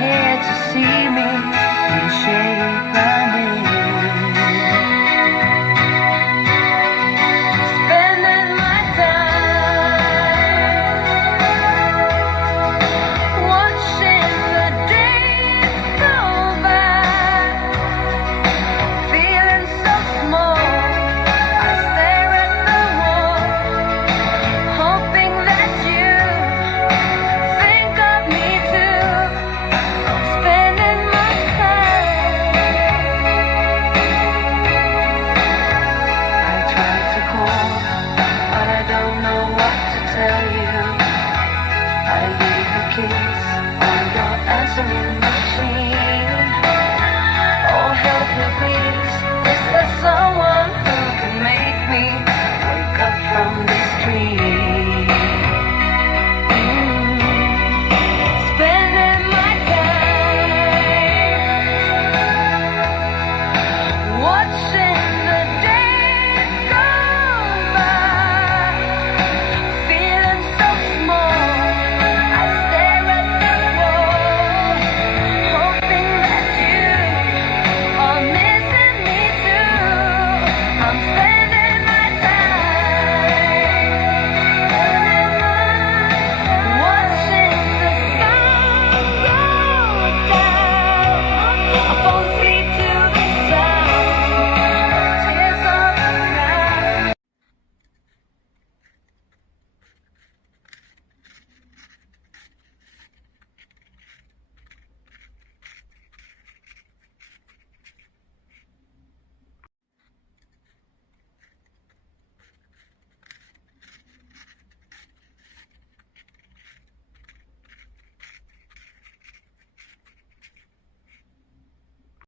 here to see me and shake my hand. Spending my time watching the days go by, feeling so small. I stare at the wall, hoping that you think of me too. Spending my time. I tried to call, but I don't know what to tell you. I gave a kiss on your answering machine. Oh, help me please. Is there someone who can make me wake up from this dream?